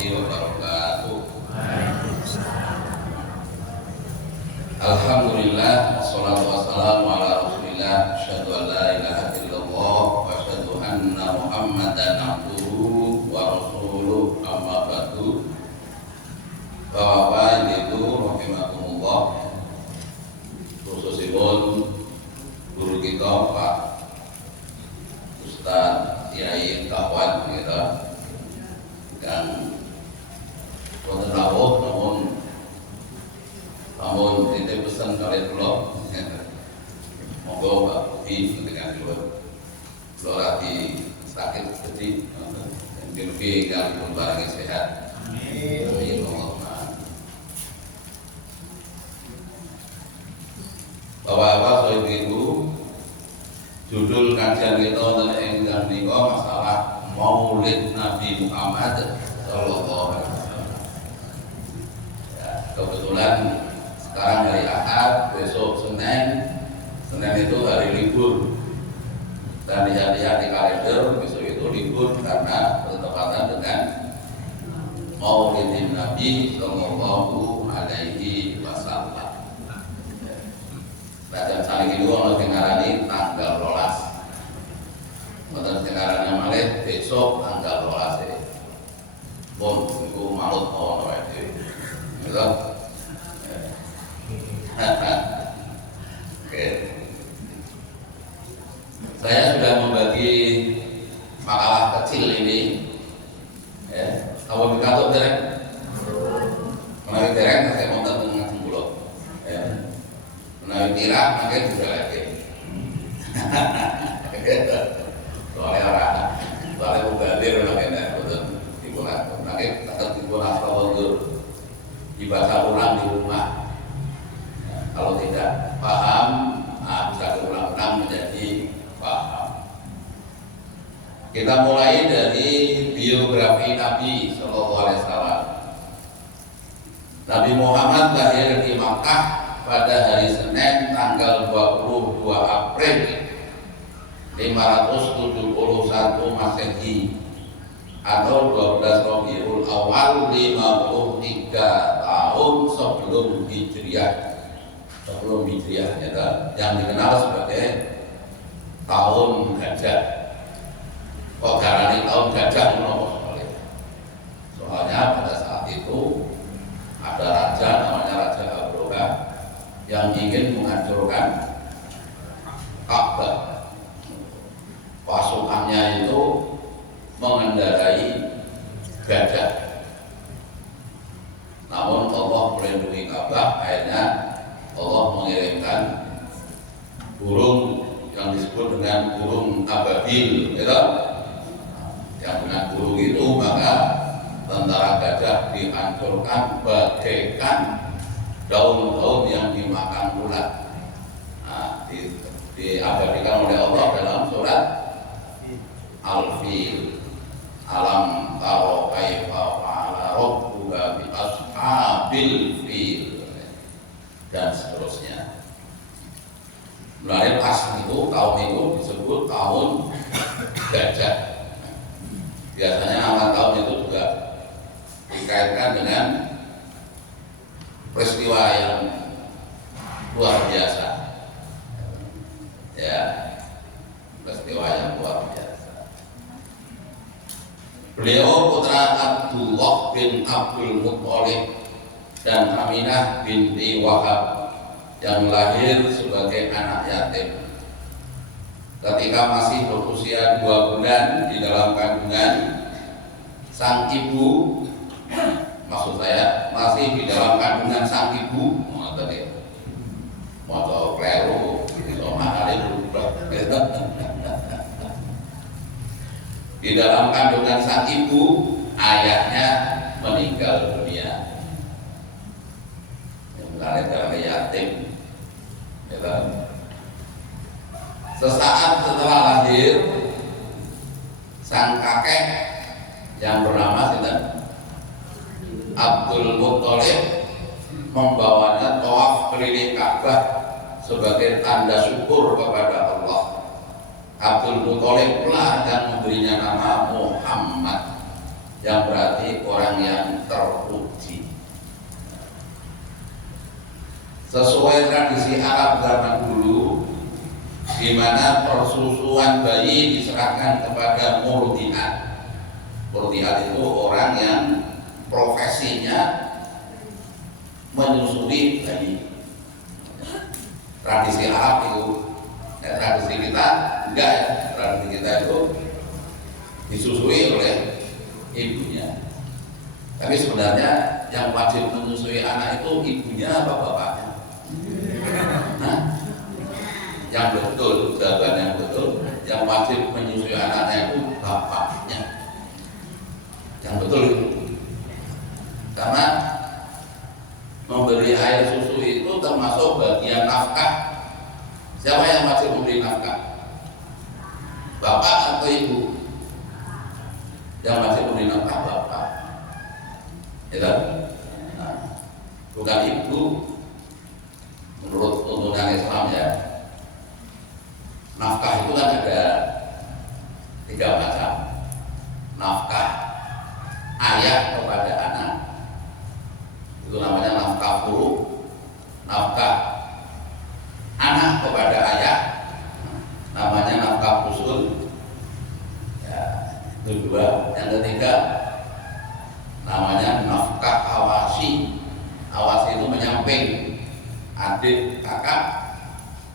warahmatullahi wabarakatuh. Alhamdulillah, wassalatu wassalamu ala rasulillah, asyhadu an la ilaha illallah wa asyhadu anna Muhammadan abduhu wa rasuluh, amma ba'du. Bapak Ibu rahimakumullah, khususipun guru kita Pak Ustaz Kiai Kawan kita yang wonten rawuh namun titip pesan kali kula monggo Pak Budi dengan kula lagi sakit jadi mungkin kalian barang sehat. Amin. Bapak-bapak, saudara ibu, judul kajian kita tentang enggang nika masalah Maulid Nabi Muhammad Sallallahu Alaihi Wasallam. Ya, kebetulan sekarang hari Ahad, besok Senin itu hari libur, dan lihat-lihat di kalender besok itu libur karena bertepatan dengan Maulid Nabi Sallallahu Alaihi Wasallam. Badan saling itu ono dengarani tanggal 12. Mboten dengarane malih besok tanggal 12. Pun niku manut ono wae dhewe. Gitu. Oke. Saya sudah membagi makalah kecil ini. Ya, kalau dikatuk dereng. Menawi dereng saya mau tentang ngaji kula. Ya. Menawi tirah mungkin juga lagi. Soalnya mubadir lagi nek boten dipun nanti tetap dipun asal dibaca ulang di rumah. Ya, kalau tidak paham, bisa diulang-ulang menjadi paham. Kita mulai dari biografi Nabi Sallallahu Alaihi Wasallam. Nabi Muhammad lahir di Makkah pada hari Senin tanggal 22 April 571 Masehi atau 12 Rabiul Awal 53 tahun sebelum Hijriah. Sebelum Hijriah yang dikenal sebagai tahun gajah. Kok garani tahun gajah menapa sekali? Soalnya pada saat itu ada raja namanya Raja Abroha yang ingin menghancurkan Ka'bah. Pasukannya itu mengendarai gajah. Namun Allah melindungi Ka'bah, akhirnya Allah mengirimkan burung yang disebut dengan burung ababil, gitu. Yang dengan burung itu maka tentara gajah dihancurkan bagaikan daun-daun yang dimakan ulat. Nah, diabadikan oleh Allah dalam surat Al-Fil. Alam taro kaifa fa'ala rabbuka bi ashabil fil, dan seterusnya. Mulai pas itu tahun itu disebut tahun gajah. Biasanya nama tahun itu juga dikaitkan dengan peristiwa yang luar biasa, ya, peristiwa yang luar biasa. Beliau putra Abdullah bin Abdul Muttalib dan Aminah binti Wahab yang lahir sebagai anak yatim. Ketika masih berusia 2 bulan di dalam kandungan, sang ibu, maksud saya masih di dalam kandungan sang ibu, mau tahu kleru, di dalam kandungan sang ibu, ayahnya meninggal dunia. Yang yatim. Sesaat setelah lahir, sang kakek yang bernama Abdul Muttalib membawanya tawaf keliling Ka'bah sebagai tanda syukur kepada Allah. Abdul Muttalib pula yang memberinya nama Muhammad. yang berarti orang yang terpuji. Sesuai tradisi Arab zaman dulu, di mana persusuan bayi diserahkan kepada murdiat. Murdiat itu orang yang profesinya menyusui bayi. Tradisi Arab itu, ya, tradisi kita enggak ya. Tradisi kita itu disusui oleh ibunya. Tapi sebenarnya yang wajib menyusui anak itu ibunya apa bapaknya? Nah, yang betul, jawaban yang betul, yang wajib menyusui anaknya itu bapaknya. Yang betul itu. Karena memberi air susu itu termasuk bagian nafkah. Siapa yang wajib memberi nafkah? Bapak atau ibu? Yang wajib memberi nafkah bapak. Ya kan? Nah, bukan ibu. Menurut tuntunan Islam ya, nafkah itu kan ada 3 macam. Nafkah ayah kepada anak, itu namanya nafkah furu. Nafkah anak kepada ayah, namanya nafkah usul. Ya, itu 2. Yang ketiga namanya nafkah awasi. Awasi itu menyamping adik kakak.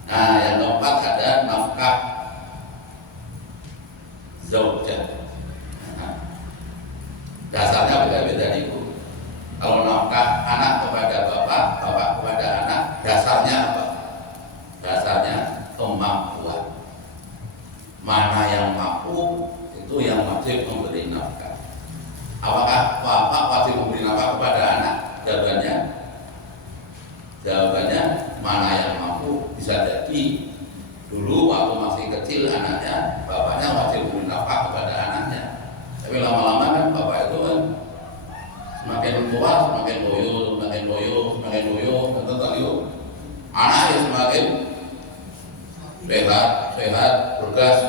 Nah, yang keempat ada nafkah zaujah. Nah, dasarnya beda-beda ibu. Kalau nafkah anak kepada bapak, bapak kepada anak, dasarnya apa? Dasarnya kemampuan. Mana yang mampu itu yang wajib memberi nafkah. Apakah bapak wajib memberi nafkah kepada anak? Jawabannya mana yang mampu. Bisa jadi dulu waktu masih kecil anaknya, bapaknya wajib memberi nafkah kepada anaknya. Tapi lama-lama kan bapak itu kan semakin tua, semakin loyo, anaknya semakin sehat, bergas.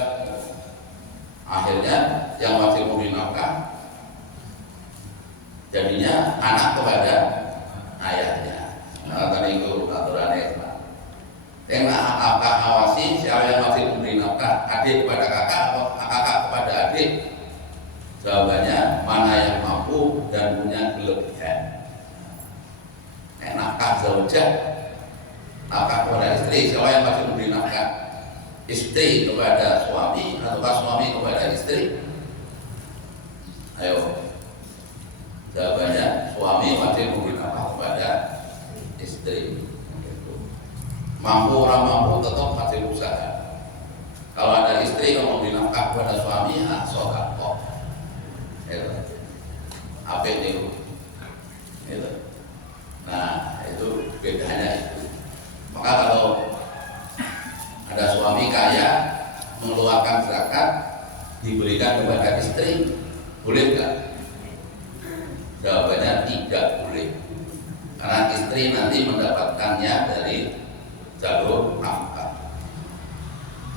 Akhirnya yang wajib memberi nafkah jadinya anak kepada ayahnya. Nah, tadi itu aturan Islam. Yang nafkah awasi, siapa yang wajib memberi nafkah? Adik kepada kakak atau kakak kepada adik? Jawabannya mana yang mampu dan punya kelebihan. Nafkah zaujah, nafkah kepada istri, siapa yang wajib memberi nafkah? Istri kepada suami ataukah suami kepada istri? Ayo. Jawabannya suami wajib memberi nafkah kepada istri. Mampu orang mampu tetap wajib usaha. Kalau ada istri yang memberi nafkah kepada suami, sedekah. Itu apa itu? Itu. Nah, itu bedanya itu. Maka kalau ada suami kaya mengeluarkan zakat diberikan kepada istri, boleh nggak? Jawabannya tidak boleh. Karena istri nanti mendapatkannya dari jalur nafkah.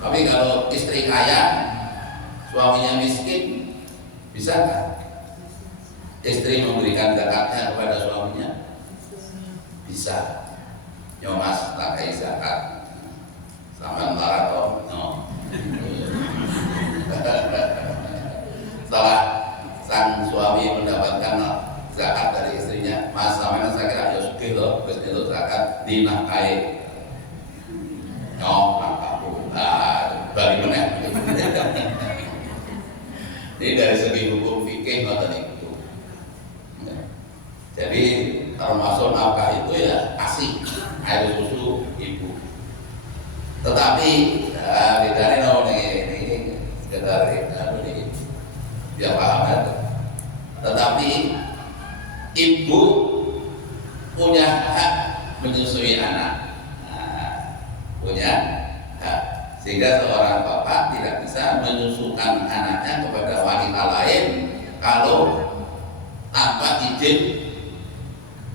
Tapi kalau istri kaya, suaminya miskin, bisa nggak istri memberikan zakatnya kepada suaminya? Bisa. Nyomas pakai zakat sama maraton. No. Setelah sang suami mendapatkan zakat dari istrinya, mas sampeyan saya kira ya sugih to, wis entuk zakat dinafkahi. Nafkahku. Bali meneh. Ini dari segi hukum fikih ngoten niku. Jadi termasuk nafkah itu ya ASI, air susu ibu. Tetapi bedanya ini sekedar ini biar paham ya. Tetapi ibu punya hak menyusui anak, punya hak. Sehingga seorang bapak tidak bisa menyusukan anaknya kepada wanita lain kalau tanpa izin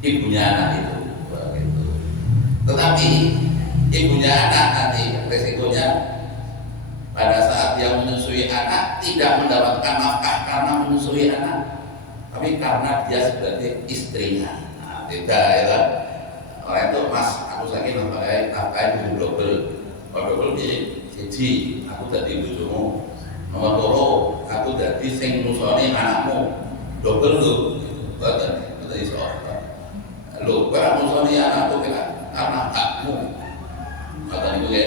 ibunya anak itu. Begitu. Tetapi ibunya anak nanti resikonya pada saat dia menyusui anak tidak mendapatkan nafkah karena menyusui anak. tapi karena dia sebagai istrinya. Nah, beda ya. Orang itu mas, aku sakit nafkahin double. Kalau double di siji, aku jadi bojomu. Nomor loro, aku jadi sing nusoni anakmu. Double lu, betul iso. Lu barang nusoni anakku kena karena hakmu. Kata itu ya,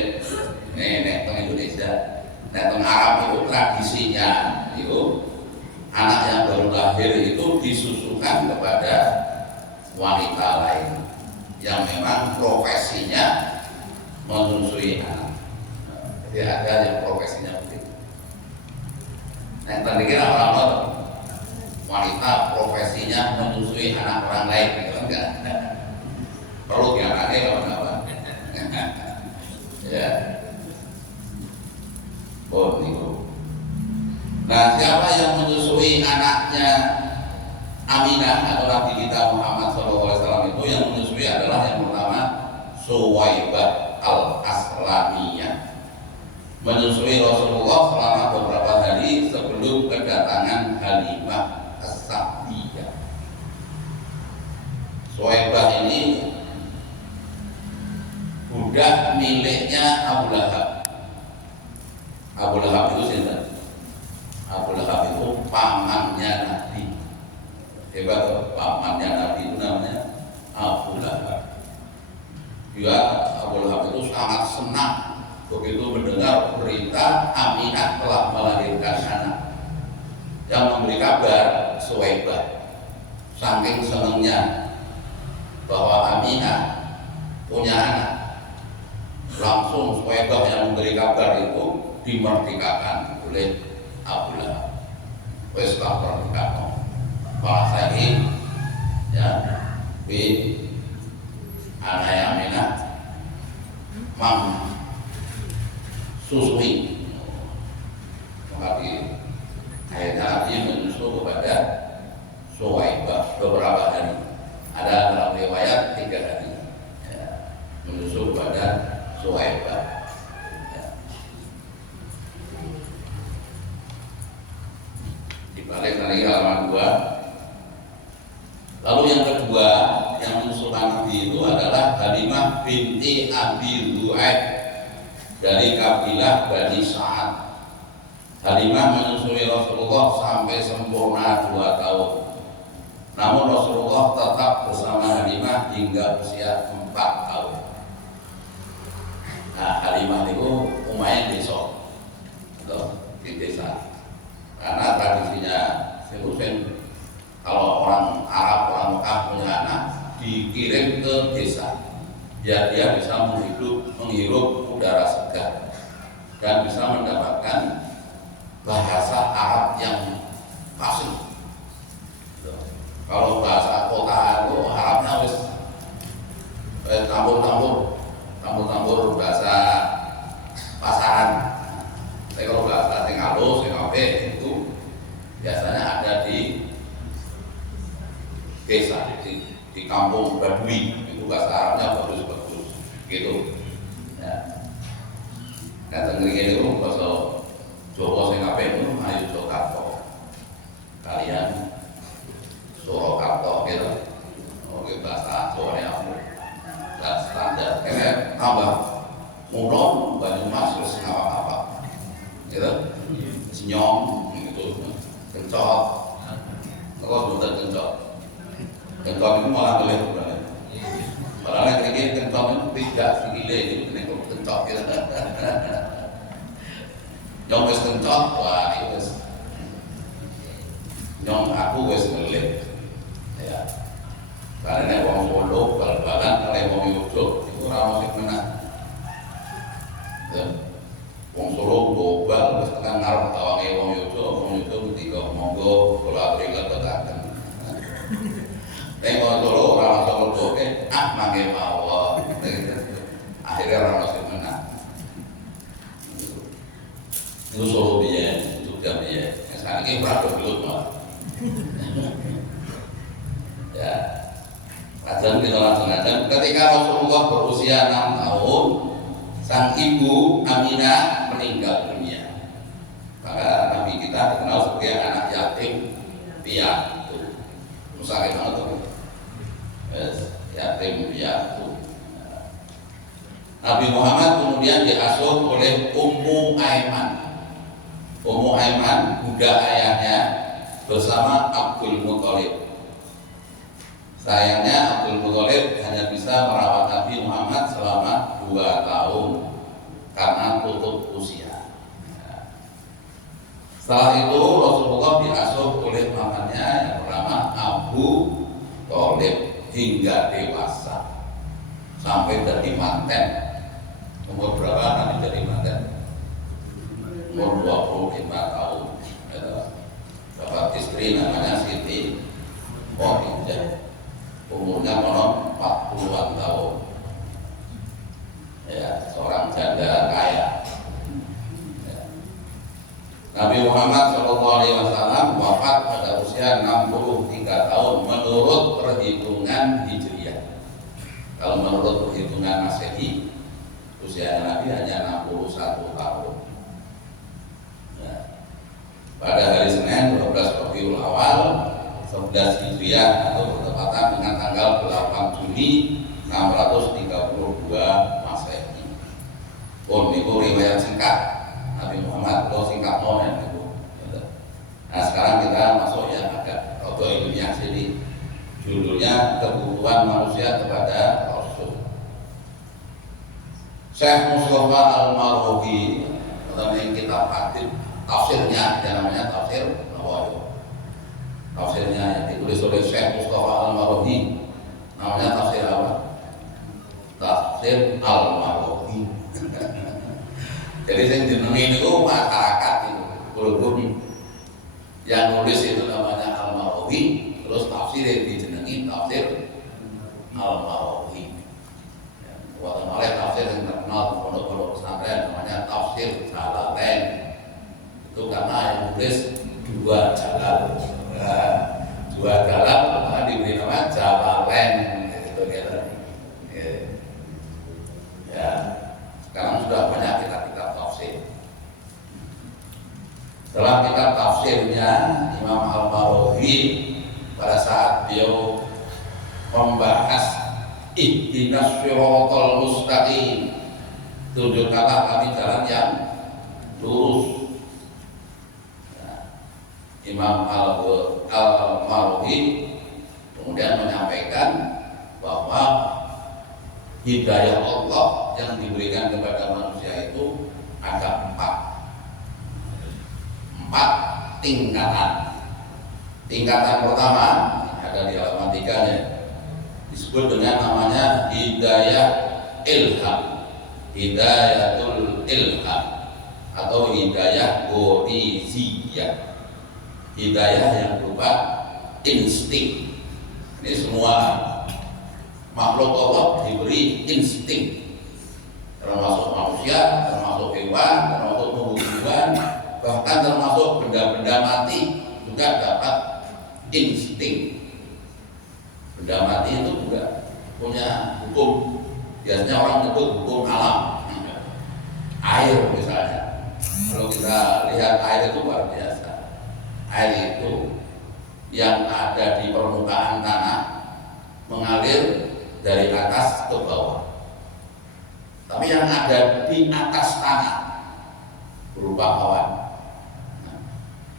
nenek teng Indonesia, teng Arab itu tradisinya itu anak yang baru lahir itu disusukan kepada wanita lain yang memang profesinya menyusui anak. Jadi ada yang profesinya begitu. Yang tadi kira orang wanita profesinya menyusui anak orang lain, gitu enggak? Perlu dianaknya kalau apa? Ya, oh itu. Nah, siapa yang menyusui anaknya Aminah atau Nabi kita Muhammad SAW itu yang menyusui adalah yang pertama Suwaibah al-Aslamiyah, menyusui Rasulullah selama beberapa hari sebelum kedatangan Halimah as-Sa'diyah. Suwaibah ini budak miliknya Abu Lahab. Abu Lahab itu siapa? Abu Lahab itu pamannya Nabi. Hebat, pamannya Nabi itu namanya Abu Lahab. Dia Abu Lahab itu sangat senang begitu mendengar berita Aminah telah melahirkan anak. Yang memberi kabar Suwaibah. Saking senangnya bahwa Aminah punya anak, langsung Suwaibah yang memberi kabar itu dimerdekakan oleh Abu Lahab. Wes tak merdekakan. Malah saya ya di anak yang Aminah mang susui. Maka akhirnya Nabi menyusul kepada Suwaibah beberapa hari. Ada dalam riwayat 3 hari ya, menyusul kepada Suwaibah. Ya. Dibalik lagi halaman 2. Lalu yang kedua yang menyusulkan Nabi itu adalah Halimah binti Abi Lu'aib dari kabilah Bani Sa'ad. Halimah menyusui Rasulullah sampai sempurna 2 tahun. Namun Rasulullah tetap bersama Halimah hingga usia 4 tahun. Nah, Halimah itu lumayan desa, di desa. Karena tradisinya Selusen, kalau orang Arab, orang Mekah punya anak dikirim ke desa biar dia bisa menghirup udara segar dan bisa mendapatkan bahasa Arab yang fasih. Kalau bahasa kota itu Arabnya wis campur bahasa pasaran. Tapi kalau bahasa sing halus, sing apik itu biasanya ada di desa, di kampung Badui, itu bahasa Arabnya bagus-bagus gitu ya. Nah, tenggiri itu bahasa Jawa sing apik itu ayo Jakarta kalian Surakarta gitu. Oke, bahasa Jawa aku dan standar kene tambah mulon Banyumas terus apa gitu senyum gitu kencot terus bukan kencot itu malah boleh balik malah lagi kencot itu tidak sikile itu ini kok kencot gitu yang wis kencot wah itu wis yang aku wis ngelit ya karena wong Solo bal-balan kali wong Yogyakarta itu ora mesti menang ya wong Solo global wis tekan ngarep tawange wong Yogyakarta ketika monggo kula aturi lebetaken wong Solo ora Solo oke mangke mawon akhirnya ora mesti menang itu Solo biyen itu jam biyen sekarang ini berapa gelut malah ya kajian kita langsung aja. Ketika Rasulullah berusia 6 tahun, sang ibu Aminah meninggal dunia. Maka Nabi kita dikenal sebagai anak yatim piatu. Sakit banget tuh. Yatim piatu. Nabi Muhammad kemudian diasuh oleh Ummu Aiman. Ummu Aiman budak ayahnya bersama Abdul Muthalib. Sayangnya Abdul Muthalib hanya bisa merawat Nabi Muhammad selama 2 tahun karena tutup usia. Setelah itu Rasulullah diasuh oleh pamannya yang bernama Abu Thalib hingga dewasa sampai jadi manten. Umur berapa nanti jadi manten? Umur 25 tahun. Dapat istri namanya Siti Khadijah. Umurnya konon 40-an tahun. Ya, seorang janda kaya. Ya. Nabi Muhammad SAW wafat pada usia 63 tahun menurut perhitungan Hijriah. Kalau menurut perhitungan Masehi, usia Nabi hanya 61 tahun. Ya. Pada hari Senin 12 Rabiul Awal 11 Hijriah atau bertepatan dengan tanggal 8 Juni 632 Masehi. Itu riwayat singkat Nabi Muhammad atau singkat monen itu. Nah sekarang kita masuk yang agak rodo ilmiah sini. Judulnya Kebutuhan Manusia kepada Rasul. Syekh Mustafa Al-Marwazi dalam kitab hadits tafsirnya yang namanya tafsir Nawawi. Tafsirnya yang ditulis oleh Syekh Mustafa Al-Marwazi namanya tafsir apa? Tafsir Al-Marwazi. Jadi yang jenengi itu masyarakat itu, kulubun yang nulis itu namanya Al-Marwazi, terus tafsir yang dijenengi tafsir Al-Marwazi. Buatan oleh tafsir yang terkenal di pondok-pondok pesantren namanya tafsir Jalalain. Itu karena yang nulis dua jalan. Dua dalam maka diberi nama Jalalain gitu kan. Ya, sekarang sudah banyak kitab-kitab tafsir. Setelah kitab tafsirnya Imam Al-Marwazi pada saat beliau membahas ihdinas siratal mustaqim, tunjukkanlah kami jalan yang lurus. Imam Al-Marwazi kemudian menyampaikan bahwa hidayah Allah yang diberikan kepada manusia itu ada 4 tingkatan. Tingkatan pertama ada di halaman 3-nya disebut dengan namanya hidayah ilham, hidayatul ilham atau hidayah ghoriziyah. Hidayah yang berupa insting. Ini semua makhluk Allah diberi insting, termasuk manusia, termasuk hewan, termasuk tumbuh-tumbuhan, bahkan termasuk benda-benda mati juga dapat insting. Benda mati itu juga punya hukum. Biasanya orang menyebut hukum alam. Air misalnya, kalau kita lihat air itu luar biasa. Air itu yang ada di permukaan tanah mengalir dari atas ke bawah. Tapi yang ada di atas tanah berupa awan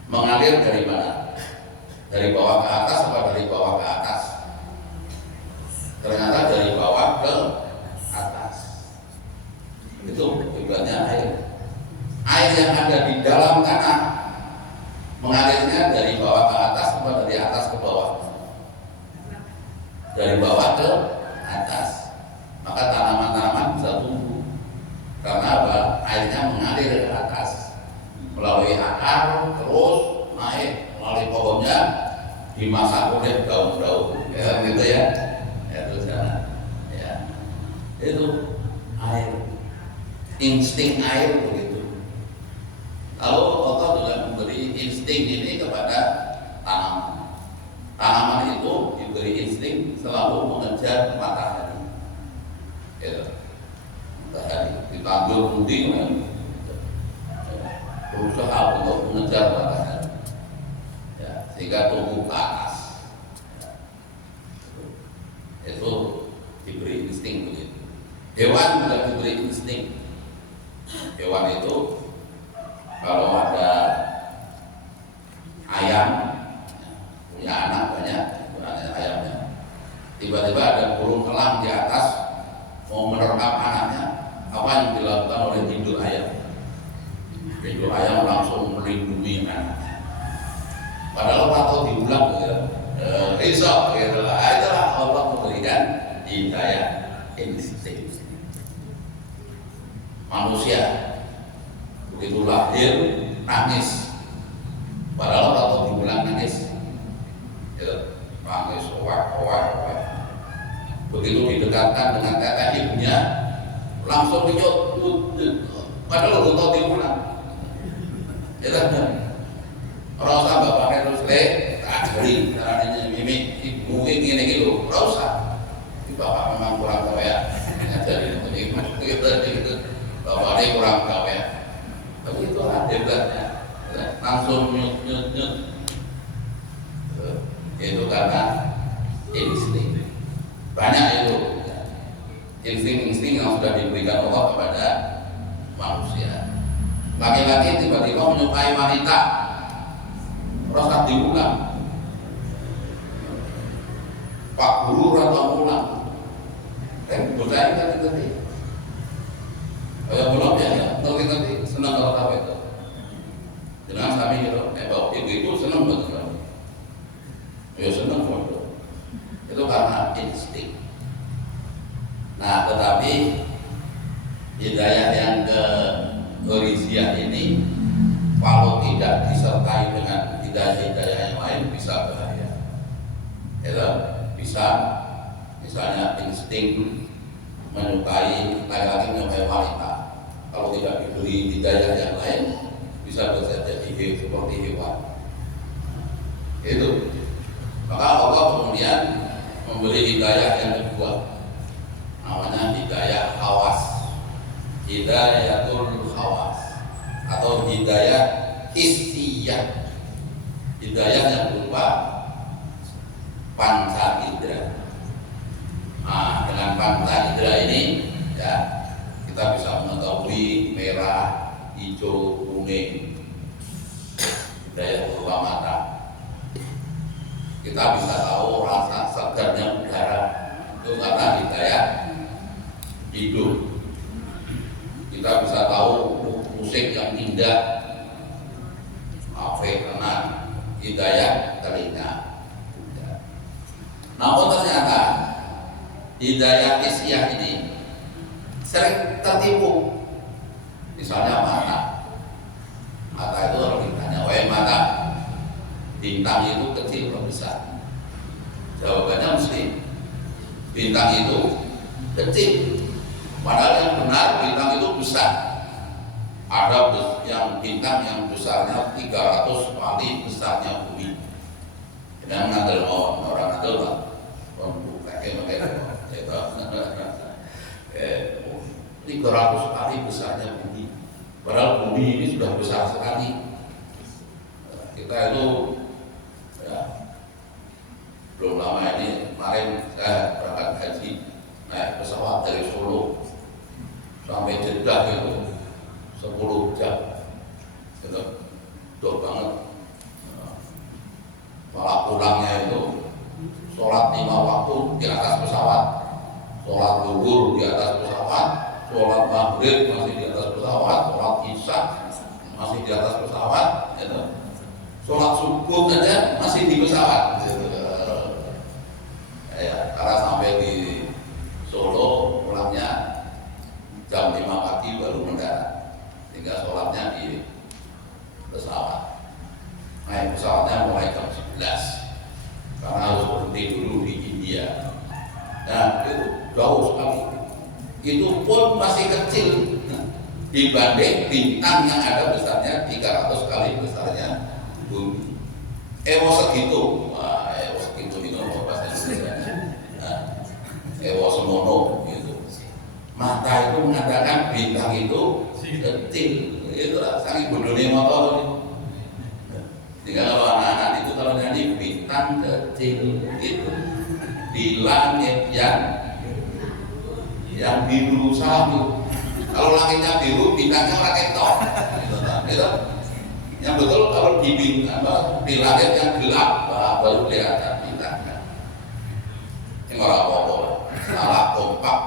mengalir dari mana? Dari bawah ke atas atau dari bawah ke atas? Ternyata dari bawah ke atas. Itu tujuannya air. Air yang ada di dalam tanah mengalirnya dari bawah ke atas atau dari atas ke bawah? Dari bawah ke atas. Maka tanaman-tanaman bisa tumbuh karena apa? Airnya mengalir ke atas melalui akar terus naik melalui pohonnya dimasak oleh daun-daun. Ya gitu ya. Ya terus ya. Itu air. Insting air begitu. Lalu Allah juga memberi insting ini kepada tanaman. Tanaman itu diberi insting selalu mengejar matahari. Ya, matahari ditandur putih, berusaha untuk mengejar matahari. Ya, sehingga tumbuh panas. Ya. Hewan juga diberi insting. Hewan itu kalau ada ayam punya anak banyak, ayamnya tiba-tiba ada burung elang di atas mau menerkam anaknya, apa yang dilakukan oleh induk ayam? Induk ayam langsung melindungi anaknya. Padahal atau diulang gitu, risau gitu lah. Itulah Allah memberikan hidayah insting. Manusia begitu lahir nangis, padahal atau diulang nangis, nangis, wah. Begitu didekatkan dengan teteh ibunya, langsung menyut, padahal udah tahu diulang. Orang usah bapaknya terus ajari caranya mimik ibu ini gitu, orang usah. Bapak memang kurang gawe ya, ngajarin gitu. Bapaknya kurang gawe ya. Tapi itulah hebatnya, langsung nyut. Itu karena insting. Banyak itu insting yang sudah diberikan Allah kepada manusia. Laki-laki tiba-tiba menyukai wanita, terus diulang. Pak Guru atau ulang, bocah ini ngerti. Belum ya, ngerti senang kalau tahu itu. Jangan kami gitu, bawa ibu senang betul. Ya senang betul. Itu karena insting. Nah, tetapi hidayah yang Riziyah ini kalau tidak disertai dengan hidayah-hidayah yang lain bisa bahaya. Ya, bisa misalnya insting menyukai laki-laki menyukai wanita. Kalau tidak diberi hidayah yang lain bisa jadi seperti hewan. Itu. Maka Allah kemudian memberi hidayah yang kedua, namanya hidayah khawas, hidayatul khawas atau hidayah hissiyah, hidayah yang berupa panca indera. Nah, dengan panca indera ini ya kita bisa mengetahui merah, hijau, kuning, hidayah berupa mata. Kita bisa tahu rasa segarnya udara itu karena hidayah hidup. Kita bisa tahu musik yang indah, karena hidayah telinga. Namun ternyata hidayah hissiyah ini sering tertipu. Misalnya mata itu kalau ditanya, mata bintang itu kecil atau besar? Jawabannya mesti bintang itu kecil. Padahal yang benar bintang itu besar. Ada yang bintang yang besarnya 300 kali besarnya bumi. Yang ngadil orang ngadil lah, kayak 300 kali besarnya bumi. Padahal bumi ini sudah besar sekali. Kita itu ya, belum lama ini kemarin saya berangkat haji naik pesawat dari Solo sampai Jeddah itu 10 jam, itu jauh banget. Malah pulangnya itu sholat 5 waktu di atas pesawat, sholat zuhur di atas pesawat, sholat maghrib masih di atas pesawat, sholat isya masih di atas pesawat, gitu. Sholat subuh aja masih di pesawat. Ya, karena sampai di Solo pulangnya jam 5 pagi baru mendarat, tinggal sholatnya di pesawat. Naik pesawatnya mulai jam 11 karena harus berhenti dulu di India. Nah, itu jauh sekali. Itu pun masih kecil dibanding bintang yang ada besarnya 300 kali besarnya bumi. Ewo segitu, ewo segitu itu bahasa Indonesia. Ewo semono gitu. Mata itu mengatakan bintang itu kecil. Itulah saking bodohnya motor ini. Jika kalau anak-anak itu kalau nyanyi bintang kecil itu di langit yang yang biru salah. Kalau langitnya biru, bintangnya orang ketok. Gitu. Yang betul kalau di langit yang gelap baru kelihatan bintangnya. Ini orang apa-apa, salah kompak.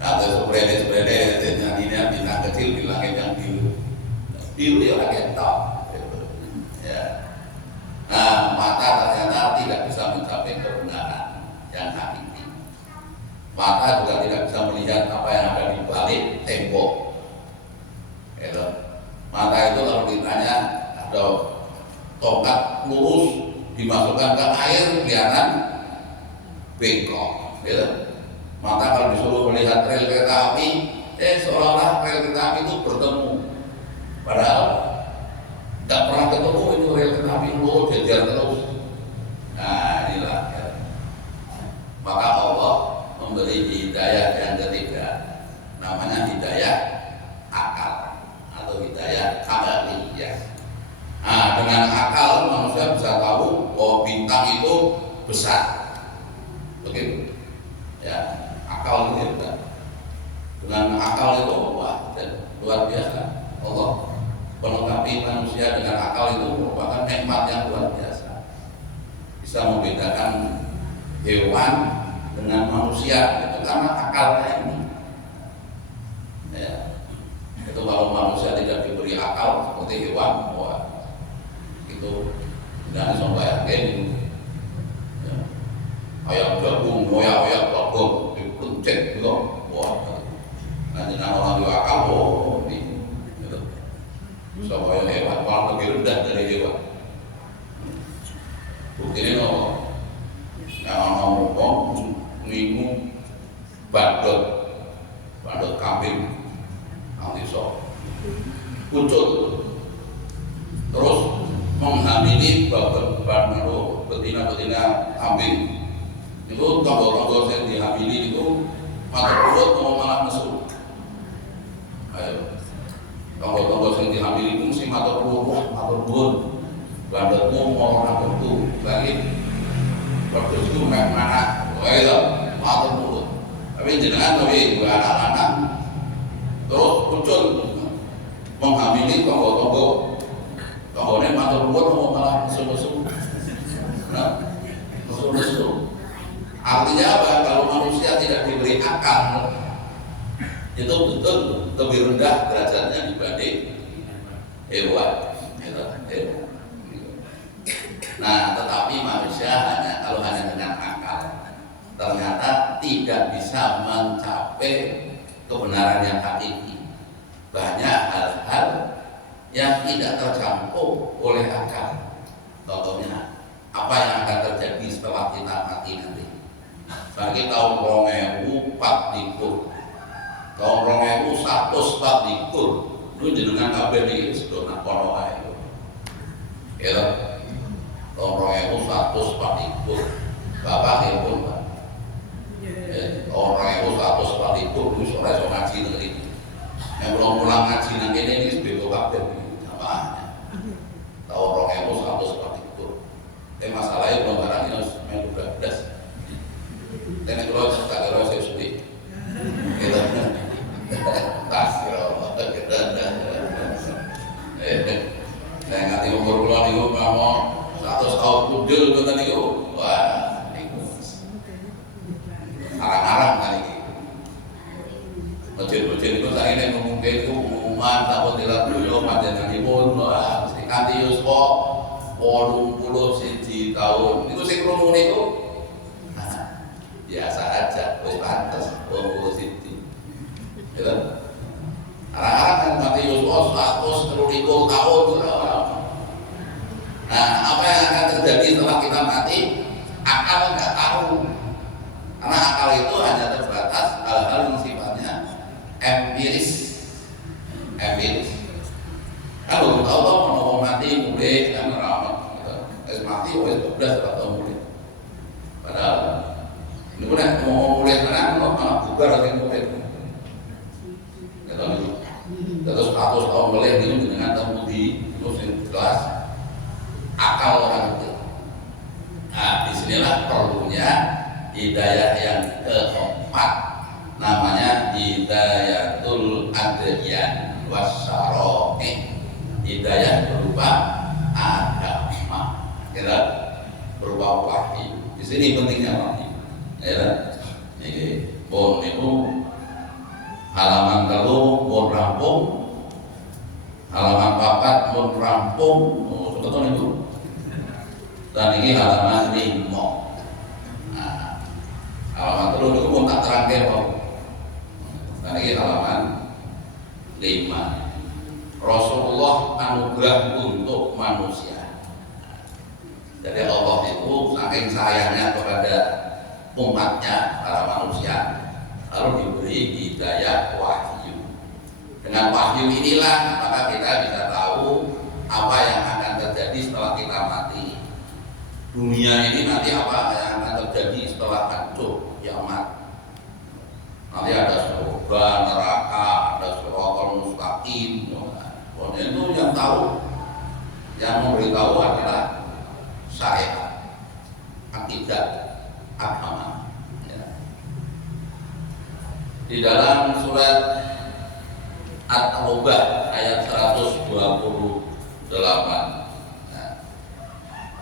Ada sebrede nyanyinya bintang kecil di langit yang biru. Biru ya orang ketok. Ya. Nah, mata ternyata tidak bisa mencapai kebenaran yang hakiki. Mata juga tidak bisa melihat apa yang ada di balik tembok. Gitu. Mata itu kalau ditanya ada tongkat lurus dimasukkan ke air kelihatan bengkok. Gitu. Mata kalau disuruh melihat rel kereta api, seolah-olah rel kereta api itu bertemu. Padahal tidak pernah ketemu itu rel kereta api lurus jajar terus. Nah inilah. Ya. Maka Allah memberi hidayah yang ketiga, namanya hidayah akal atau hidayah akaliyah. Nah, dengan akal manusia bisa tahu bahwa bintang itu besar, begitu. Ya, akal itu ya. Dengan akal itu wah, luar biasa. Allah melengkapi manusia dengan akal itu merupakan nikmat yang luar biasa. Bisa membedakan hewan dengan manusia, itu karena akalnya ini. Ya. Itu kalau manusia tidak diberi akal seperti hewan, wah, itu jangan sampai ini. Ya. Ayam gabung, ayam gabung, dipencet gitu, wah. Nanti orang juga akal, ini, gitu. Supaya hewan malah lebih rendah dari hewan. Bukti ini yang ngomong minggu badut kambing nanti muncul terus menghamili betina kambing itu tombol yang dihamili itu mata perut mau malah mesum. Ayo tombol yang dihamili itu mesti mata perut badutmu mau orang itu lagi waktu itu mana itu mata perut tapi jenengan tapi dua anak-anak terus muncul menghamili tombol-tombolnya mata perut mau malah mesum-mesum. Nah, mesum-mesum artinya apa? Kalau manusia tidak diberi akal itu betul lebih rendah derajatnya dibanding hewan. Nah, tetapi manusia kalau hanya dengan akal ternyata tidak bisa mencapai kebenaran yang hakiki. Banyak hal-hal yang tidak tercampur oleh akal. Contohnya, apa yang akan terjadi setelah kita mati nanti? Bagi tahun 2024, tahun 2124, itu jenengan kabeh iki sedona kono wae. Ya. Tahun 2124, Bapak pun Pak. Tahun 2124 wis ora iso ngaji nang iki. Nek pulang ngaji nang kene iki bebo kabeh apa. Tahun 2124. Masalahnya belum barang ini harus main 12. Dan kalau tak kira saya sudah kita tas kira saya ngerti umur keluar itu mau 100 tahun kudel kata niku wah niku arang-arang kali ini masjid-masjid itu saya ini mungkin itu pengumuman takut dilakukan panjenenganipun wah mesti kanthi yuswa 81 tahun itu sing krungu niku biasa aja, wis pantes, siti. Gitu. Arang-arang mati Yusuf 130 tahun. Nah, apa yang akan terjadi setelah kita mati? Akal nggak tahu. Karena akal itu hanya terbatas hal-hal yang sifatnya empiris. Kan belum tahu mau mati mulai kan ramah. Wis mati wis 12 tahun mulai. Padahal ini pun mau mulai tenang, malah bubar lagi mulai. Terus 100 tahun mulai ini dengan temudi terus kelas akal orang itu. Nah, disinilah perlunya Hidayah yang keempat namanya hidayatul adyan wasyara'ih. Hidayah berupa agama, kira berupa wahyu. Di sini pentingnya wahyu. Ya, ini bon itu halaman telu bon rampung, halaman papat bon rampung, sebetulnya itu. Dan ini halaman 5. Halaman telu itu pun tak terangkan kok. Dan ini halaman 5. Rasulullah anugerah untuk manusia. Jadi Allah itu saking sayangnya kepada umatnya, para manusia, lalu diberi hidayah wahyu. Dengan wahyu inilah maka kita bisa tahu apa yang akan terjadi setelah kita mati. Dunia ini nanti apa yang akan terjadi setelah hancur kiamat. Nanti ada surga, neraka, ada siratal mustaqim. Pokoknya itu yang tahu, yang memberitahu adalah syariat, akidah, agama. Ya. Di dalam surat At-Taubah ayat 128, nah,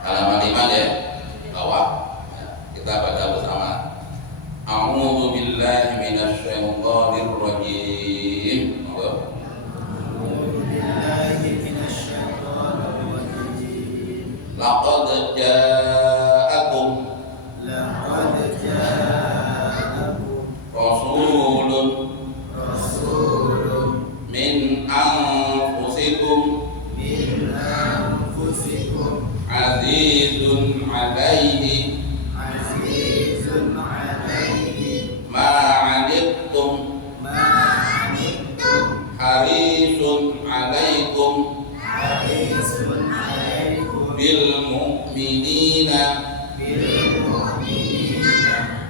halaman 5 ya, bawah. Ya, kita baca bersama. A'udzu billahi minasy syaithanir rajim. Laqad ja'akum rasulun min anfusikum azizun 'alaihi ma 'anittum harisun 'alaikum bil mu'minina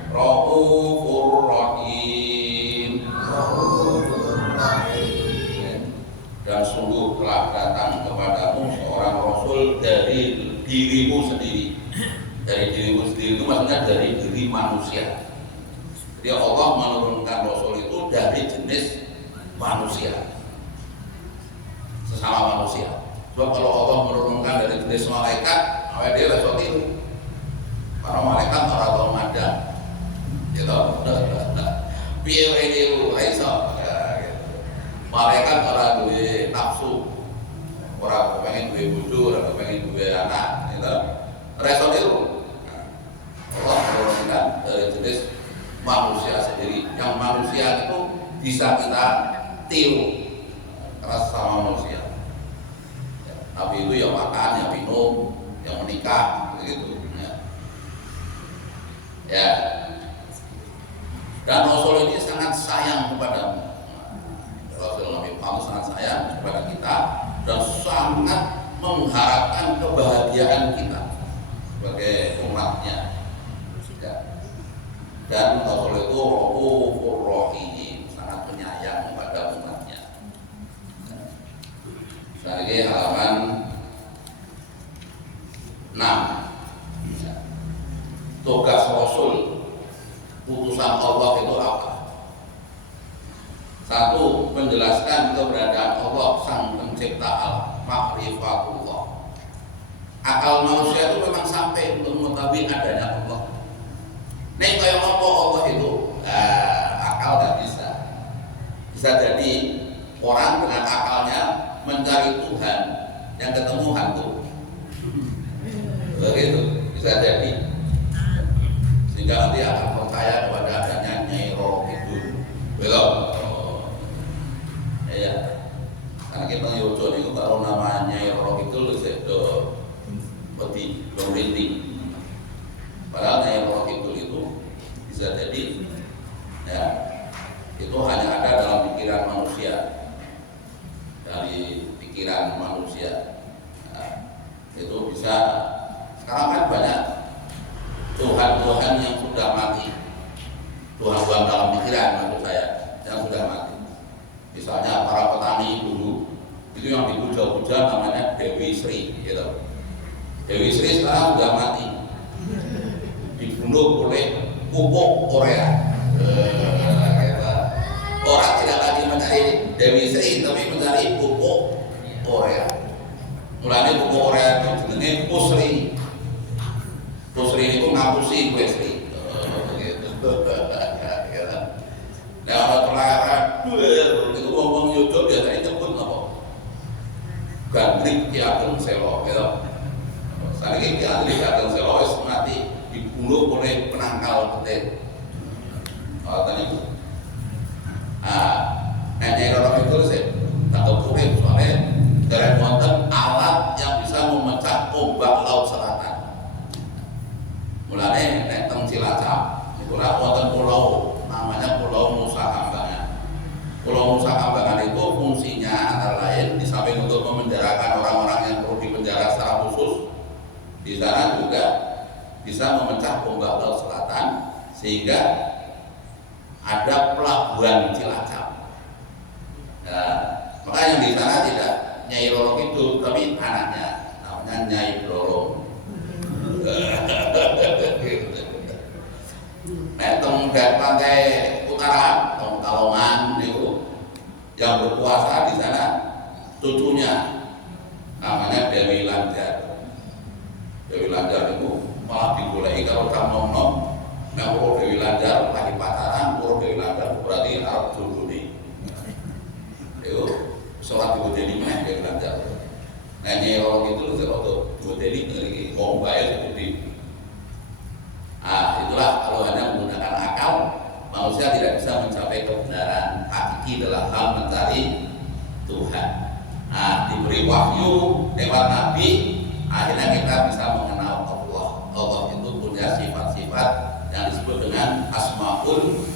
raufur rahim. Dan sungguh telah datang kepadamu seorang rasul dari dirimu sendiri. Dari dirimu sendiri itu maksudnya dari diri manusia. Jadi Allah menurunkan rasul itu dari jenis manusia, sesama manusia. Sebab kalau Allah menurunkan dari jenis malaikat, awalnya dia besok itu. Para malaikat orang tahu madang, gitu. Biar ini lu Aisyah, malaikat orang duwe nafsu, orang pengen duwe bojo, orang pengen duwe anak, gitu. Result itu, Allah menurunkan dari jenis manusia sendiri. Yang manusia itu bisa kita tiru, rasa sama manusia. Nabi itu yang makan, yang minum, yang menikah, begitu. Ya. Dan Rasul ini sangat sayang kepadamu. Rasul Nabi Muhammad sangat sayang kepada kita dan sangat mengharapkan kebahagiaan kita sebagai umatnya. Ya. Dan Rasul itu Raufur Rahim, sangat penyayang kepada umatnya. Dari halaman 6. Tugas Rasul, utusan Allah itu apa? 1. Menjelaskan keberadaan Allah sang pencipta alam, ma'rifatullah. Akal manusia itu memang sampai untuk mengetahui adanya Allah. Nek kaya apa Allah itu? Akal tidak bisa. Bisa jadi orang dengan akalnya mencari Tuhan yang ketemu hantu, begitu bisa jadi, sehingga nanti akan percaya kepada adanya Nyai Roro Kidul, belum? Iya, karena kita Yojo itu kalau nama Nyai Roro Kidul itu peti berhenti, padahal Nyai Roro Kidul itu bisa jadi, ya, itu hanya ada dalam pikiran manusia. Dari pikiran manusia, nah, itu bisa. Sekarang kan banyak Tuhan-Tuhan yang sudah mati, Tuhan-Tuhan dalam pikiran maksud saya yang sudah mati. Misalnya para petani dulu itu yang dipuja-puja namanya Dewi Sri, gitu. Dewi Sri sekarang sudah mati, dibunuh oleh pupuk Korea. Orang tidak lagi mencari Dewi Sri, tapi mencari pupuk Korea. Mulanya pupuk Korea itu jenenge Pusri. Pusri itu ngapusi kue Sri. Nah, orang pelayaran, itu ngomong YouTube biasanya nyebut apa? Gandrik Ki Ageng Selo, gitu. Saat ini Ki Ageng Selo mati dibunuh oleh penangkal petir. Tadi itu. Nyai Roro Kidul sih tak kepukin soalnya dari wonten alat yang bisa memecah ombak laut selatan. Mulanya nek teng Cilacap itulah wonten pulau namanya Pulau Nusa Kambangan. Pulau Nusa Kambangan itu fungsinya antara lain di samping untuk memenjarakan orang-orang yang perlu dipenjara secara khusus, di sana juga bisa memecah ombak laut selatan sehingga ada pelabuhan Cilacap. Nah, maka yang di sana tidak Nyai Roro Kidul, tapi anaknya namanya Nyai Blorong. Nah, tenggat pantai utara, Kalongan itu yang berkuasa di sana cucunya namanya Dewi Lanjar. Dewi Lanjar itu malah digoleki kalau nom-nom. Nah, Puro Dewi Lanjar lagi pacaran, Puro Dewi Lanjar berarti Arab jodoh nih. Itu sholat di Dewi mana Dewi Lanjar. Nah, Nyai Roro Kidul itu Dewi dari Kombai seperti. Itulah kalau hanya menggunakan akal, manusia tidak bisa mencapai kebenaran hakiki dalam hal mencari Tuhan. Diberi wahyu lewat Nabi, akhirnya kita bisa mengenal Allah. Allah itu punya sifat-sifat yang disebut dengan Asmaul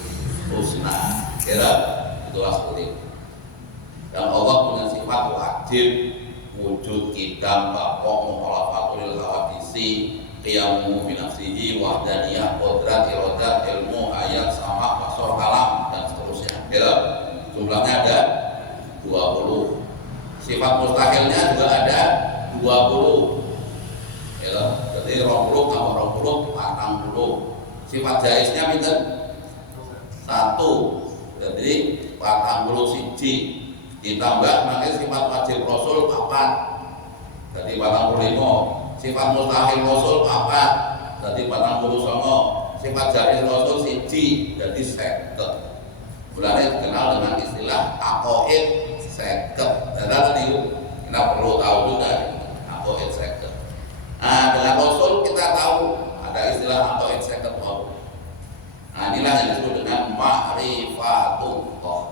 Husna. Kira itulah seperti itu. Dan Allah punya sifat wajib, wujud, kidam, baqo, mukhalafatul hawadisi, qiyamu binafsihi, wahdaniyah, qudrat, iradat, ilmu, ayat, sama, basar, kalam, dan seterusnya. Kira jumlahnya ada 20. Sifat mustahilnya juga ada 20. Kira jadi 20 tambah 20 40. Sifat jaiznya pinten? 1. Jadi 40 siji ditambah nanti sifat wajib Rasul 4. Jadi 45. Sifat mustahil Rasul 4. Jadi 49. Sifat jaiz Rasul siji jadi 50. Mulanya dikenal dengan istilah aqaid 50. Dan tadi kita perlu tahu juga aqaid 50. Dengan Rasul kita tahu ada istilah aqaid 50. Inilah yang disebut dengan ma'rifatullah.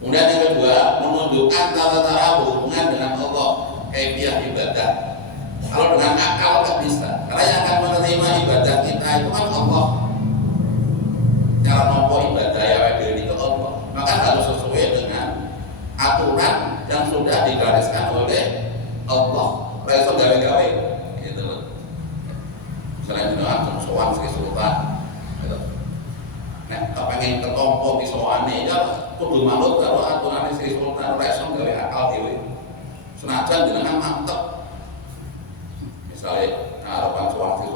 Kemudian yang kedua, menunjukkan tata-tata hubungan dengan Allah, kaifiah ibadah. Kalau dengan akal nggak bisa, karena yang akan menerima ibadah kita itu kan Allah. Cara nompo ibadah ya itu Allah. Maka harus sesuai dengan aturan yang sudah digariskan oleh Allah. Reso gawe-gawe, gitu loh. Misalnya dengan sowan Sri Sultan. Nah, pengen ketompo di sowane ya kudu manut karo aturan Sri Sultan ora iso gawe akal dhewe. Senajan jenengan mantep. Misalnya harapan sowan Sri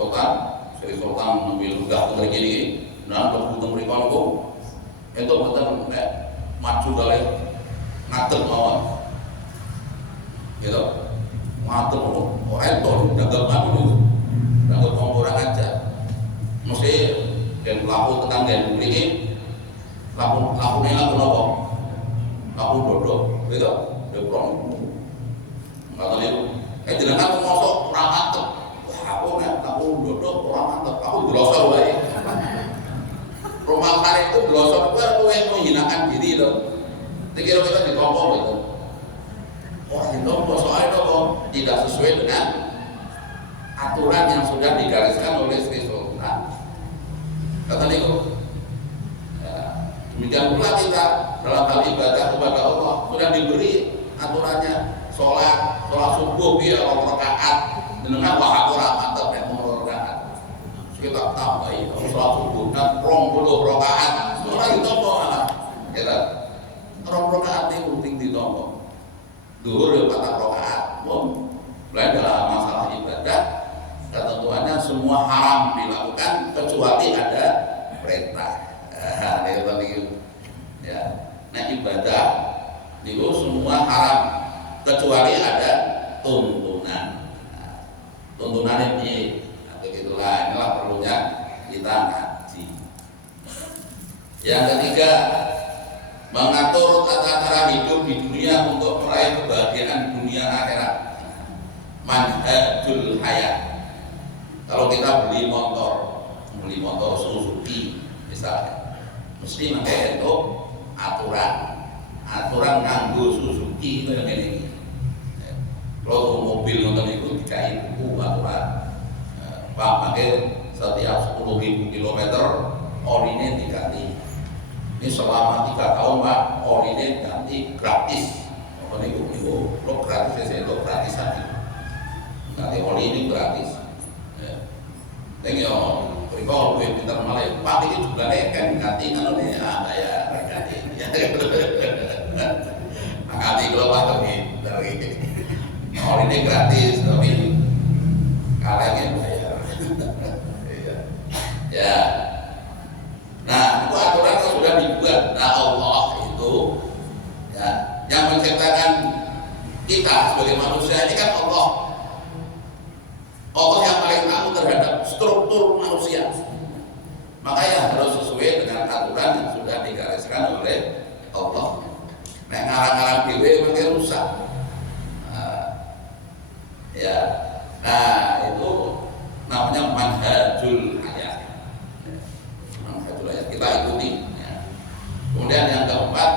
Sultan nembe lunggah teng mriki iki, nang kebutuhan mriku niku itu boten maju dalem ngadeg mawon. Gitu. Mantep kok. Ora ento dagang manu niku. Dagang orang aja. Mesti dan pelaku tetangga yang ini lakunya laku nopo laku bodoh gitu deprong nggak tahu itu jenengan ngosok kurang mantep wah aku nih laku bodoh kurang mantep aku glosor wae rumah kali itu glosor itu aku yang menghinakan diri loh kira-kira ditompok gitu orang ditompok soalnya nopo tidak sesuai dengan aturan yang sudah digariskan oleh Sri Sultan. Kata niku, demikian pula kita dalam hal ibadah kepada Allah sudah diberi aturannya. Sholat subuh dia rakaat, dengan wahab ora mantap ya nomor rakaat. Kita tambahi sholat subuh dan 20 rakaat. Ora ditompo ana. Ya kan? 20 rakaat niku penting ditompo. Dhuwur 4 rakaat. Mulai dalam masalah ibadah ketentuannya semua haram dilakukan kecuali ada tuntunannya piye. Nah, begitulah, inilah perlunya kita ngaji. Yang ketiga, mengatur tata cara hidup di dunia untuk meraih kebahagiaan dunia akhirat. Manhajul hayat. Kalau kita beli motor Suzuki misalnya, mesti pakai itu aturan nganggo Suzuki itu yang ini. Kalau mobil nonton itu dikai buku aturan. Pak pakai setiap 10.000 kilometer orine diganti. Ini selama 3 tahun Pak orine ganti gratis. Apa nih bu? Lo gratis saya lo gratis aja. Ganti oli ini gratis. Tengok kalau gue pintar malah Pak ini jumlahnya kan ganti kan oleh bayar ganti. Ganti kalau Pak dari oli ini gratis tapi kalahnya bayar. Ya. Nah, itu aturan yang sudah dibuat. Nah, Allah itu ya, yang menciptakan kita sebagai manusia ini kan Allah. Allah yang paling tahu terhadap struktur manusia. Makanya harus sesuai dengan aturan yang sudah digariskan oleh Allah. Nah, ngarang-ngarang dewe mungkin rusak. Ya. Nah, itu namanya manhajul hayat. Kita ikuti ya. Kemudian yang keempat,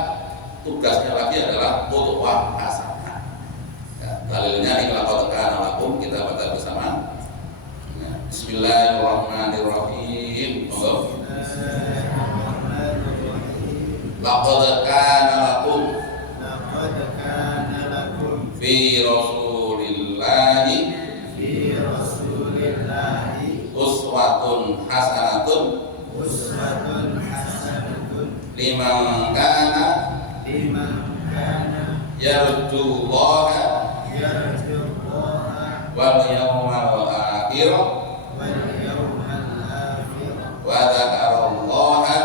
tugasnya lagi adalah qudwah hasanah ya, dalilnya ini laqad kana lakum, kita baca bersama ya. Bismillahirrahmanirrahim. Laqad kana lakum fi rasulillahi uswatun hasanatun liman kana yarjullaha wal yawmal akhir wa dzakarallaha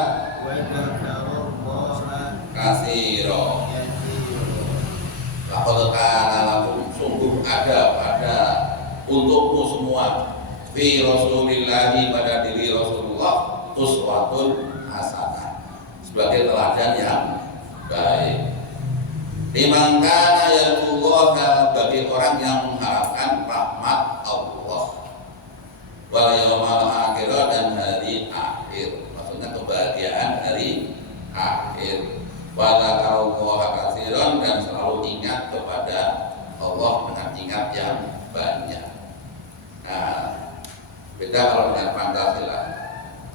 katsira. Laqad kana lakum, sungguh ada untukmu semua fi rasulillahi, pada diri Rasulullah, uswatun hasanah, sebagai teladan yang baik. Liman kana yarjullaha, bagi orang yang mengharapkan rahmat Allah, wal yaumal akhir, dan hari akhir, maksudnya kebahagiaan hari akhir. Wa dzakarallaha katsiran, dan selalu ingat kepada Allah dengan ingat yang banyak. Nah, beda kalau dengan Pancasila.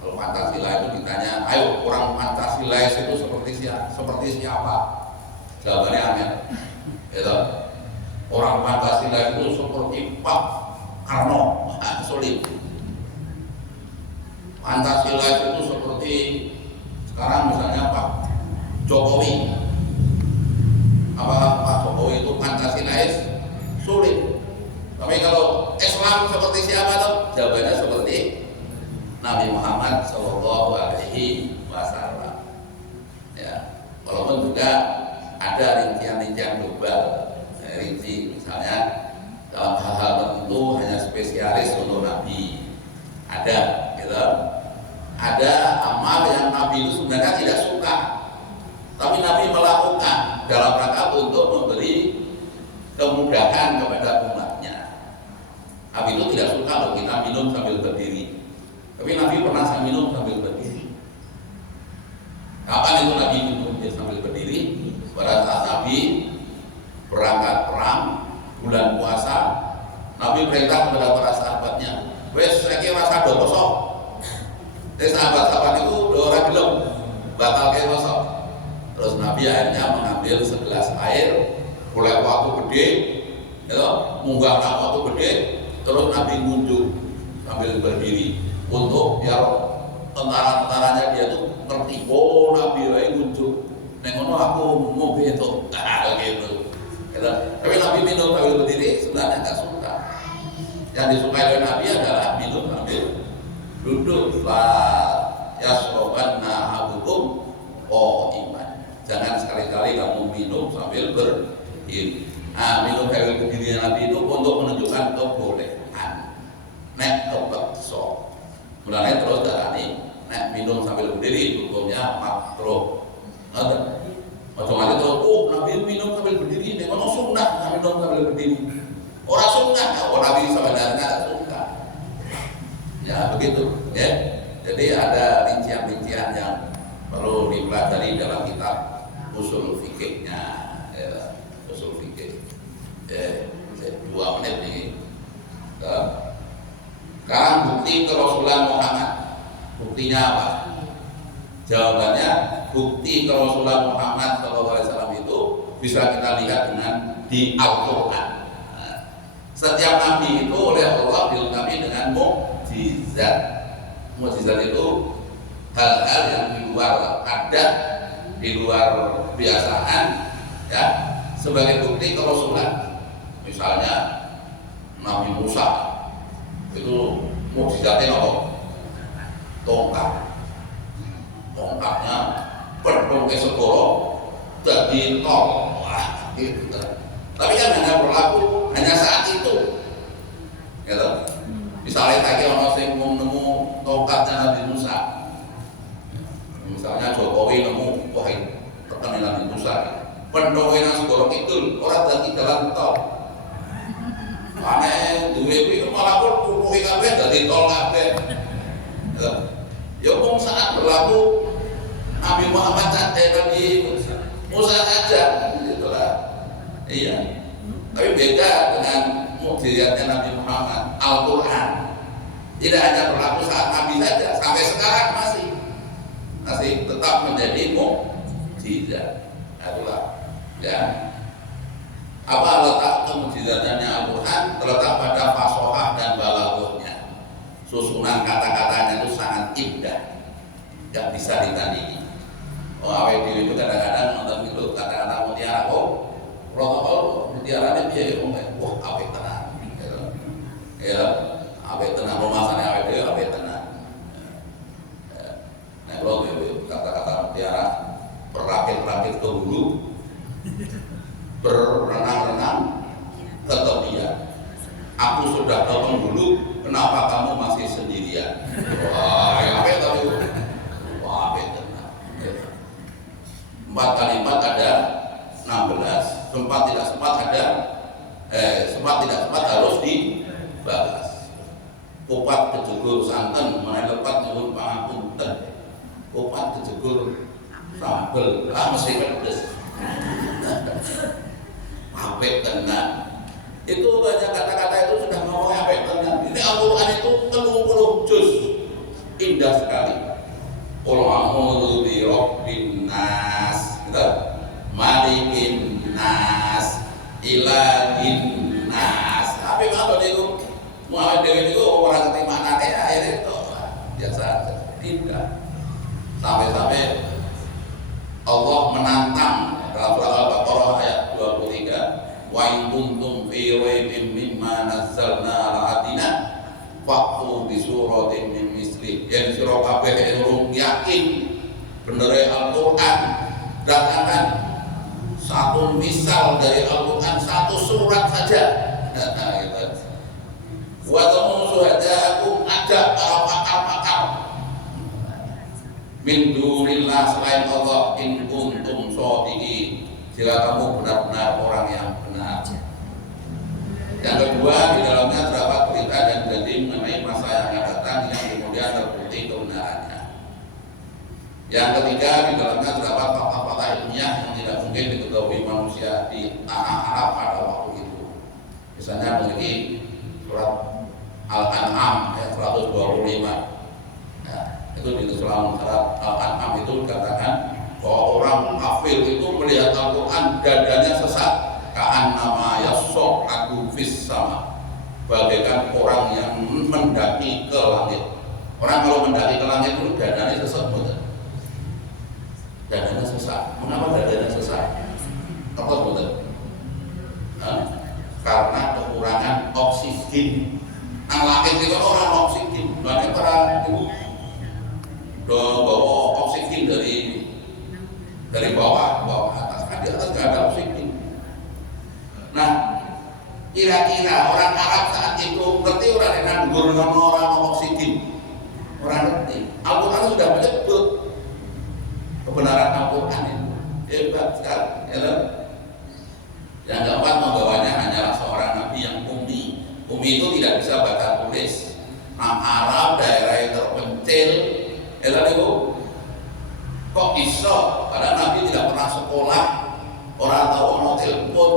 Kalau Pancasila itu ditanya, ayo orang Pancasila itu seperti siapa? Jawabannya aneh. Gitu. Orang Pancasila itu seperti Pak Karno, sulit. Pancasila itu seperti sekarang misalnya Pak Jokowi. Apa Pak Jokowi itu Pancasilais? Sulit. Tapi kalau Islam seperti siapa tuh? Jawabannya seperti Nabi Muhammad Shallallahu Alaihi Wasallam. Ya, walaupun juga ada rincian-rincian global, rinci misalnya dalam hal-hal tertentu hanya spesialis untuk Nabi. Ada, gitu. Ada amal yang Nabi itu sebenarnya tidak suka, tapi Nabi melakukan dalam rangka untuk memberi kemudahan kepada umatnya. Nabi itu tidak suka loh kita minum sambil berdiri, tapi Nabi pernah minum sambil berdiri. Kapan itu Nabi minum sambil berdiri? Pada saat Nabi berangkat perang bulan puasa, Nabi perintah kepada para sahabatnya, wes saya kira rasa do kosong. Sahabat-sahabat itu orang gelem batal ke kosong. Terus Nabi akhirnya mengambil segelas air, mulai waktu gede, ya, munggah waktu gede, terus Nabi ngunjuk sambil berdiri untuk biar tentara-tentaranya dia tuh ngerti, oh Nabi lagi ngunjuk, nengono aku mau itu, gitu. Tapi Nabi minum sambil berdiri sebenarnya nggak suka. Yang disukai oleh Nabi adalah minum sambil duduk. Lah yasrobanna abukum iman. Jangan sekali-kali kamu minum sambil berdiri. Minum sambil berdiri Nabi itu untuk menunjukkan kebolehan. nek kebakso. Mulane terus darani nek minum sambil berdiri hukumnya makruh. Ngoten. Ojo nganti terus Nabi minum sambil berdiri, nek ono sunah minum sambil berdiri. Ora sunah, Nabi sebenarnya sunnah. Ya begitu, ya. Jadi ada rincian-rincian yang perlu dipelajari dalam kitab usul fikihnya, ya, usul fikih. 2 menit nih. Sekarang bukti kerasulan Muhammad. Buktinya apa? Jawabannya bukti kerasulan Muhammad SAW itu bisa kita lihat dengan di Al-Quran. Nah, setiap nabi itu oleh Allah dilengkapi dengan mukjizat. Mukjizat itu hal-hal yang di luar adat, di luar kebiasaan, ya, sebagai bukti kerasulan. Misalnya Nabi Musa itu mukjizatnya apa? Tongkatnya penuh ke segoro jadi tol. Wah, gitu. Tapi kan hanya berlaku hanya saat itu, gitu. Misalnya tadi orang yang mau nemu tongkatnya Nabi Musa, misalnya Jokowi nemu, wah tekan Nabi Musa, penuh ke segoro itu orang lagi jalan tol. Aneh, duwe itu malah puluhi kabeh dadi tol kabeh. Ya wong saat berlaku Nabi Muhammad Nabi Musa saja, gitulah. Iya. Tapi beda dengan mukjizatnya Nabi Muhammad, Al-Quran. Tidak hanya berlaku saat Nabi saja, sampai sekarang masih tetap menjadi mukjizat. Itulah, ya. Apa letak kemujizatnya Al-Quran? Terletak pada fasohah dan balaghahnya. Susunan kata-katanya itu sangat indah, nggak bisa ditandingi. Awet dhewe itu kadang-kadang nonton itu kata-kata mutiara, protokol mutiara ini dia wah awet tenang, ya awet tenang, rumasannya awet dhewe awet tenang. Nah kalau kata-kata mutiara berakit-rakit ke hulu, berenang-renang ke tepian. Aku sudah ke penghulu, kenapa kamu masih sendirian? Wah, apa itu? Wah, apa itu? 4 kalimat ada 16, sempat tidak sempat harus dibahas. Kupat kejegur santen, mana lepat nyuwun pangapunten. Kupat kejegur sambel, mesti pedes. Apik tenan. Itu banyak kata-kata itu sudah ngomong apik tenan. Ini Al-Quran itu 30 juz. Indah sekali. Qul a'udzu bi rabbin nas, gitu. Malikin nas, ilahin nas. Tapi kalau niku Muhammad Dewi itu orang ngerti maknane akhirnya itu biasa aja. Tidak. Sampai-sampai Allah menantang dalam surat Al-Baqarah ayat 23, wa in kuntum fi raibin mimma nazzalna ala abdina fa'tu bi suratin min misli. Yen sira kabeh yakin bener Al-Qur'an, datangkan satu misal dari Al-Qur'an, satu surat saja. Wa tamu syuhada'akum, ada para pakar-pakar min dunillah selain Allah, in kuntum shodiqin, jika kamu benar-benar orang yang benar. Yang kedua, di dalamnya terdapat berita dan janji mengenai masa yang akan datang yang kemudian terbukti kebenarannya. Yang ketiga, di dalamnya terdapat fakta-fakta ilmiah yang tidak mungkin diketahui manusia di tanah Arab pada waktu itu. Misalnya memiliki surat Al-An'am ayat 125. Itu di dalam surat Al-An'am itu dikatakan bahwa orang kafir itu melihat Al-Quran dadanya sesat, ka'annama yas'adu fis sama, bagaikan orang yang mendaki ke langit. Orang kalau mendaki ke langit itu dadanya sesat, betul. Dadanya sesat. Mengapa dadanya sesat? Apa betul? Karena kekurangan oksigen. Nang langit itu orang oksigen, banyak para ibu bawa oksigen dari bawah atas, kan di atas nggak ada oksigen. Nah, kira-kira orang Arab saat itu ngerti orang dengan gurnono orang oksigen, orang ngerti. Al-Quran sudah menyebut kebenaran Al-Quran itu hebat sekali. Ya. Yang keempat, membawanya hanyalah seorang nabi yang ummi. Ummi itu tidak bisa baca tulis. Arab, daerah yang terpencil, itu kok iso? Karena nabi tidak pernah sekolah, orang tahu ono telepon,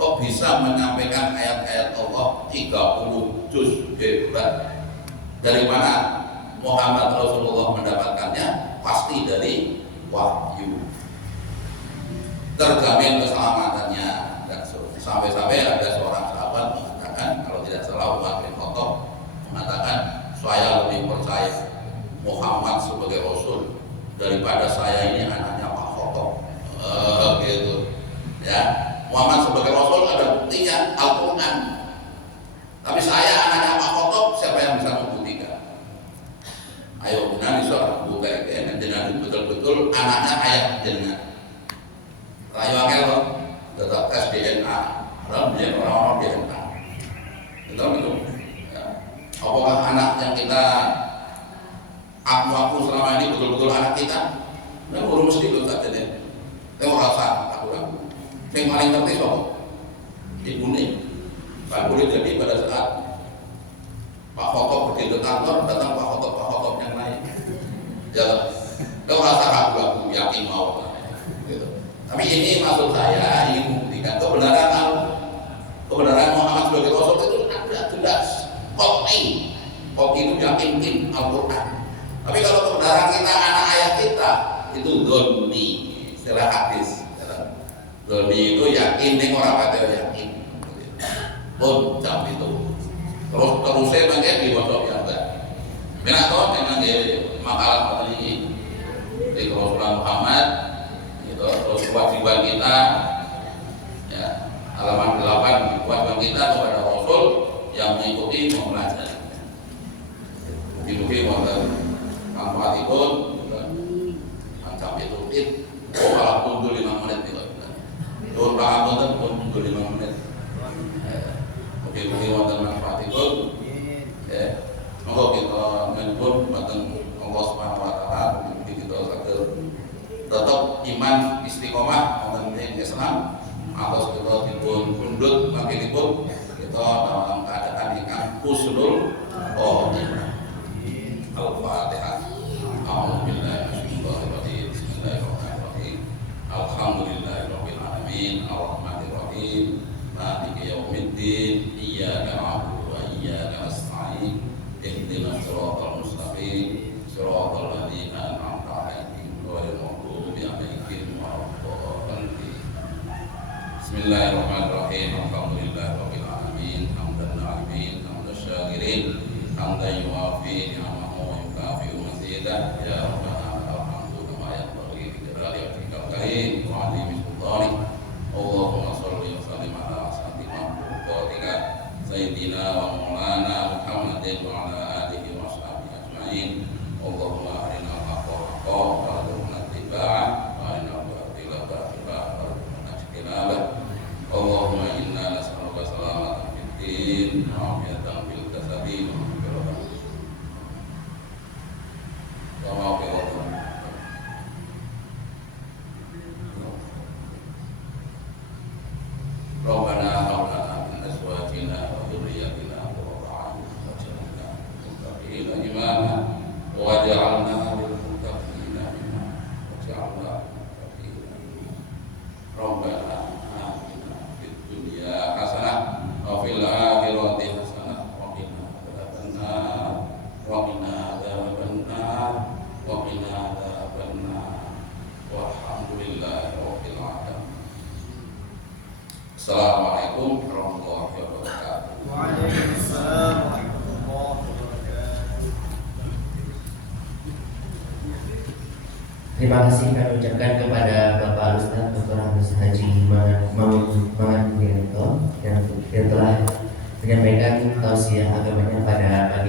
kok bisa menyampaikan ayat-ayat Allah 30 juz, hebat. Dari mana Muhammad Rasulullah mendapatkannya? Pasti dari wahyu. Terjamin keselamatannya. Dan sampai-sampai ada seorang sahabat mengatakan, kalau tidak salah Umar bin Khattab mengatakan, saya lebih percaya Muhammad sebagai Rasul daripada saya ini anaknya Pak Khattab. Gitu ya. Muhammad sebagai Rasul ada buktinya Al-Quran, tapi saya anaknya Pak Khattab, siapa yang bisa membuktikan? Ayo nanti seorang buka ini dengan betul-betul anaknya ayah jenengan. Ayo angel loh, tetap tes DNA, orang DNA. Betul. Apakah anak yang kita aku selama ini betul-betul anak kita? Nah, belum mesti itu saja deh. Saya merasa aku. Yang paling ngerti soal ibu nih. Pak boleh jadi pada saat Pak Khattab pergi ke kantor, datang Pak Khattab yang lain. Ya, saya merasa aku yakin mau. Gitu. Tapi ini maksud saya ingin membuktikan kebenaran Muhammad sebagai Rasul itu ada jelas. Kopi itu yakin Al-Quran. Tapi kalau kebenaran kita anak ayah kita itu doni, istilah hadis. Doni itu yakin, nih orang kata yakin. Pun jam itu. Terusnya banyak di bawah yang enggak. Benar toh memang di makalah ini di Rasulullah Muhammad itu terus kewajiban kita ya, halaman 8 kewajiban kita kepada Rasul yang mengikuti mempelajari. Mungkin wonten manfaatipun macam itu malah tunggu 5 menit itu. Turun pangapunten pun tunggu 5 menit. Mungkin wonten manfaatipun ya. Monggo kita menyebut wonten Allah Subhanahu wa taala mungkin kita saged tetap iman istiqomah wonten Islam atau kita dipun pundhut mangkenipun kita dalam keadaan yang husnul khotimah. Al-Fatihah. A'udzubillahi minasyaitonir rajim. Bismillahirrahmanirrahim. Alhamdulillahirabbil alamin, arrahmanir rahim, maliki yaumiddin, iyyaka na'budu wa iyyaka nasta'in, ihdinas siratal mustaqim, siratal ladzina an'amta 'alaihim ghairil maghdubi 'alaihim waladdallin. Bismillahirrahmanirrahim. Alhamdulillahirabbil alamin, hamdan na'imin, hamdan syakirin, hamdan yuwafi ni'amahu wa yukafi mazidah. Ya Rabbana alhamdu kama yanbaghi li jalali wajhikal karim wa 'azimi sultanik. Allahumma shalli wa sallim ala sayyidina Muhammadin sayyidina wa maulana Muhammadin wa ala alihi wa sahbihi ajmain. Allahumma arina al-haqqa haqqan wa arzuqna ittiba'ah wa arina al-batila batilan wa arzuqna ijtinabah. Allahumma inna nas'aluka salamatan fid din wa afiyatan fil jasadi wa Rabbana hab lana min azwajina wa dhurriyyatina qurrata a'yun waj'alna lil muttaqina imama waj'alna lil muttaqina imama waj'alna lil muttaqina Rabbana atina fid dunya hasanah wa fil akhirati hasanah wa qina adzabannar wa qina adzabannar wa qina adzabannar walhamdulillahi rabbil alamin. Assalamualaikum warahmatullahi wabarakatuh. Waalaikumsalam warahmatullahi wabarakatuh. Terima kasih kami ucapkan kepada Bapak Ustaz Dr. Hamzah Haji Muhammad Wiranto yang telah menyampaikan tausiah agamanya pada pagi